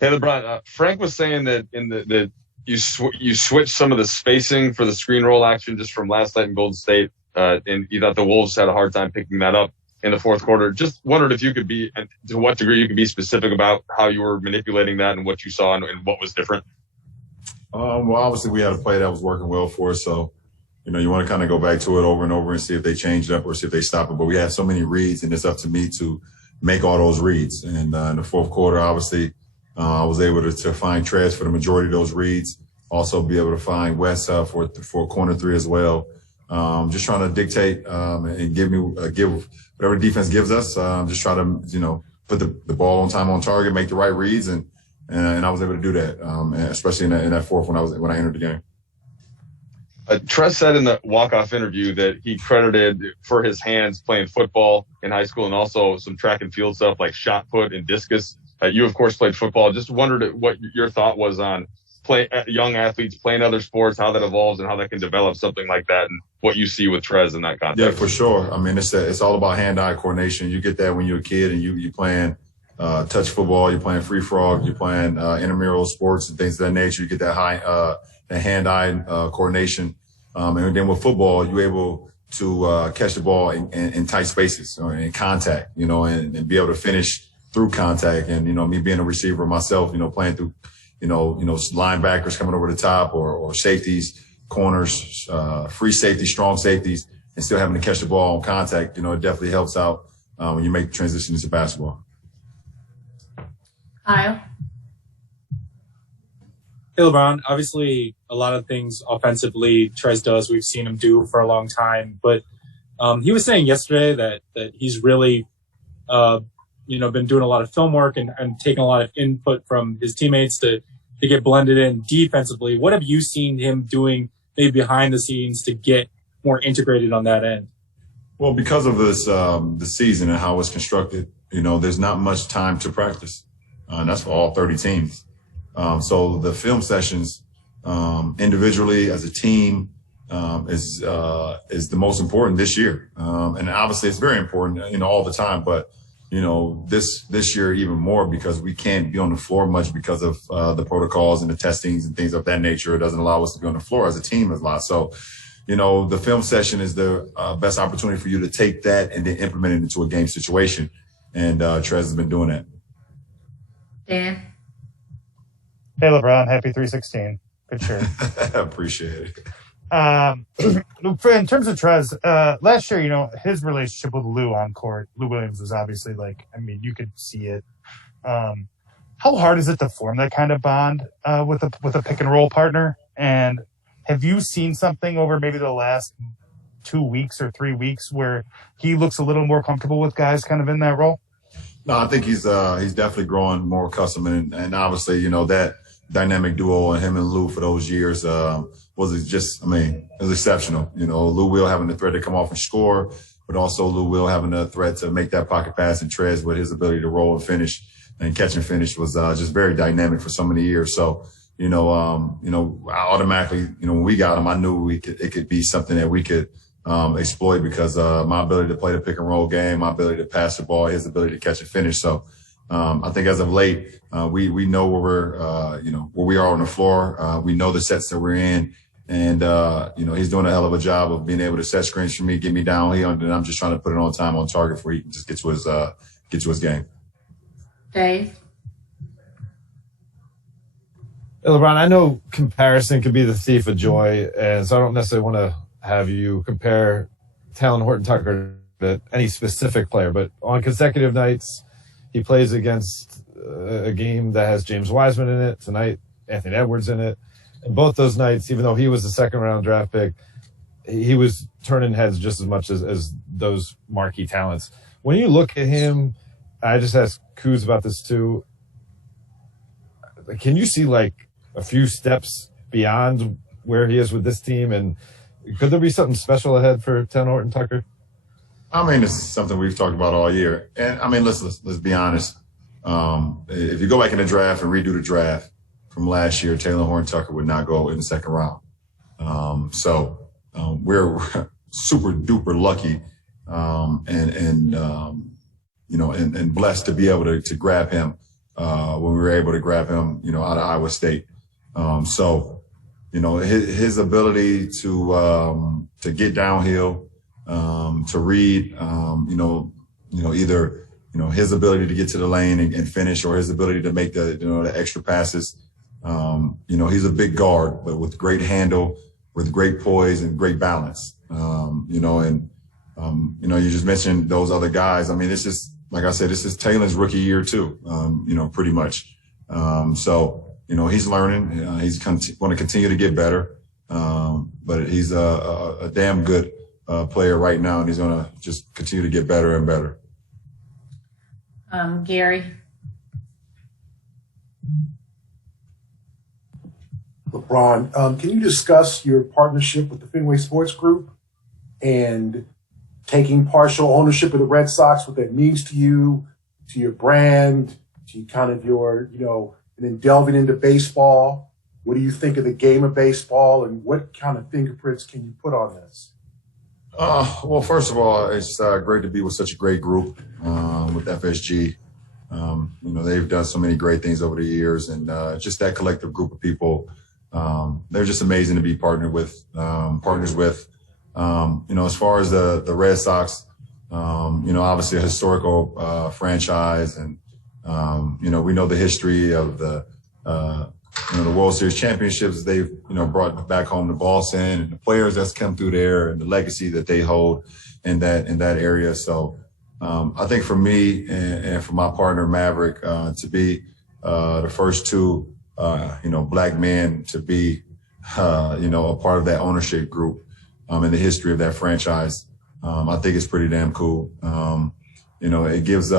Hey, LeBron. Frank was saying that that you switched some of the spacing for the screen roll action just from last night in Golden State, and you thought the Wolves had a hard time picking that up in the fourth quarter. Just wondered if you could be, and to what degree you could be specific about how you were manipulating that and what you saw and what was different. Well, obviously we had a play that was working well for us, so you want to kind of go back to it over and over and see if they change it up or see if they stop it. But we had so many reads, and it's up to me to make all those reads. And in the fourth quarter, obviously, I was able to find Trez for the majority of those reads. Also, be able to find Wes for corner three as well. Just trying to dictate and give whatever defense gives us. Just try to put the ball on time on target, make the right reads, and I was able to do that, especially in that fourth when I entered the game. Trez said in the walk-off interview that he credited for his hands playing football in high school and also some track and field stuff like shot put and discus. You, of course, played football. Just wondered what your thought was on young athletes playing other sports, how that evolves and how that can develop something like that, and what you see with Trez in that context. Yeah, for sure. I mean, it's all about hand-eye coordination. You get that when you're a kid and you playing touch football, you're playing free frog, you're playing intramural sports and things of that nature. You get that hand-eye coordination. And then with football, you're able to catch the ball in tight spaces or in contact, and be able to finish through contact. And, me being a receiver myself, playing through, linebackers coming over the top or safeties, corners, free safeties, strong safeties, and still having to catch the ball on contact, it definitely helps out when you make the transition into basketball. Kyle. Hey, LeBron, obviously a lot of things offensively Trez does, we've seen him do for a long time. But he was saying yesterday that he's really, been doing a lot of film work and taking a lot of input from his teammates to get blended in defensively. What have you seen him doing maybe behind the scenes to get more integrated on that end? Well, because of this, the season and how it's constructed, there's not much time to practice. And that's for all 30 teams. So the film sessions, individually as a team, is the most important this year. And obviously it's very important, all the time, but, this year even more because we can't be on the floor much because of, the protocols and the testings and things of that nature. It doesn't allow us to be on the floor as a team a lot. So, the film session is the best opportunity for you to take that and then implement it into a game situation. And, Trez has been doing that. Dan. Hey, LeBron, happy 316. Good shirt. Appreciate it. In terms of Trez, last year, his relationship with Lou on court, Lou Williams was obviously you could see it. How hard is it to form that kind of bond with a pick and roll partner? And have you seen something over maybe the last 2 weeks or 3 weeks where he looks a little more comfortable with guys kind of in that role? No, I think he's definitely growing more accustomed, and obviously, that dynamic duo and him and Lou for those years was exceptional. Lou Will having the threat to come off and score, but also Lou Will having the threat to make that pocket pass and Trez with his ability to roll and finish and catch and finish was just very dynamic for so many years. So, I automatically, when we got him, I knew it could be something that we could exploit because my ability to play the pick and roll game, my ability to pass the ball, his ability to catch and finish. So I think as of late, we know where we are on the floor. We know the sets that we're in. And, he's doing a hell of a job of being able to set screens for me, get me down here, and I'm just trying to put it on time on target for he can just get to his game. Dave. Hey, LeBron, I know comparison can be the thief of joy, and so I don't necessarily want to have you compare Talen Horton-Tucker to any specific player, but on consecutive nights, he plays against a game that has James Wiseman in it. Tonight, Anthony Edwards in it. And both those nights, even though he was the second-round draft pick, he was turning heads just as much as those marquee talents. When you look at him, I just asked Kuz about this too. Can you see a few steps beyond where he is with this team? And could there be something special ahead for Talen Horton-Tucker? It's something we've talked about all year. And let's be honest. If you go back in the draft and redo the draft from last year, Talen Horton-Tucker would not go in the second round. We're super duper lucky and blessed to be able to grab him when we were able to grab him, out of Iowa State. So, his ability to get downhill, to read, either, his ability to get to the lane and finish, or his ability to make the extra passes. He's a big guard, but with great handle, with great poise and great balance. You just mentioned those other guys. I mean, it's just, like I said, this is Taylor's rookie year too, pretty much. He's learning. He's going to continue to get better. But he's a damn good player right now, and he's going to just continue to get better and better. Gary. LeBron, can you discuss your partnership with the Fenway Sports Group and taking partial ownership of the Red Sox, what that means to you, to your brand, to kind of your, and then delving into baseball? What do you think of the game of baseball, and what kind of fingerprints can you put on this? Well, first of all, it's great to be with such a great group with FSG. They've done so many great things over the years, and just that collective group of people, they're just amazing to be partners with. As far as the Red Sox, obviously a historical franchise, and we know the history of the World Series championships they've brought back home to Boston, and the players that's come through there, and the legacy that they hold in that area. So I think for me and for my partner Maverick to be the first two black men to be a part of that ownership group in the history of that franchise, I think it's pretty damn cool. It gives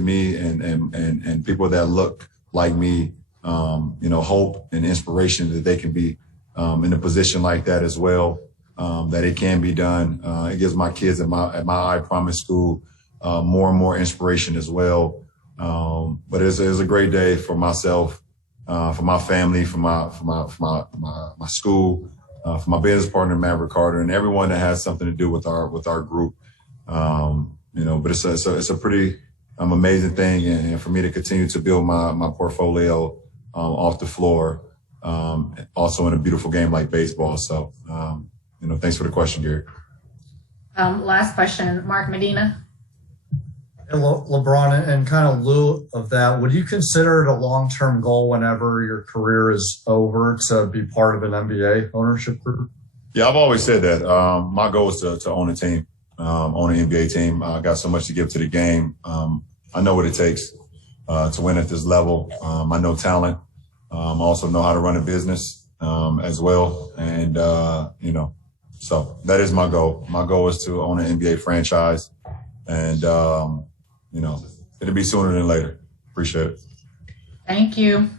me and people that look like me, hope and inspiration that they can be in a position like that as well, that it can be done. It gives my kids at my I Promise school more and more inspiration as well. But it's a great day for myself, for my family, for my school, for my business partner Maverick Carter, and everyone that has something to do with our group. But it's a pretty amazing thing, and for me to continue to build my portfolio off the floor, also in a beautiful game like baseball. So, thanks for the question, Gary. Last question, Mark Medina. And LeBron, and kind of lieu of that, would you consider it a long-term goal whenever your career is over to be part of an NBA ownership group? Yeah, I've always said that. My goal is to own a team, own an NBA team. I got so much to give to the game. I know what it takes to win at this level. I know talent. I also know how to run a business as well. And, so that is my goal. My goal is to own an NBA franchise. And, it'll be sooner than later. Appreciate it. Thank you.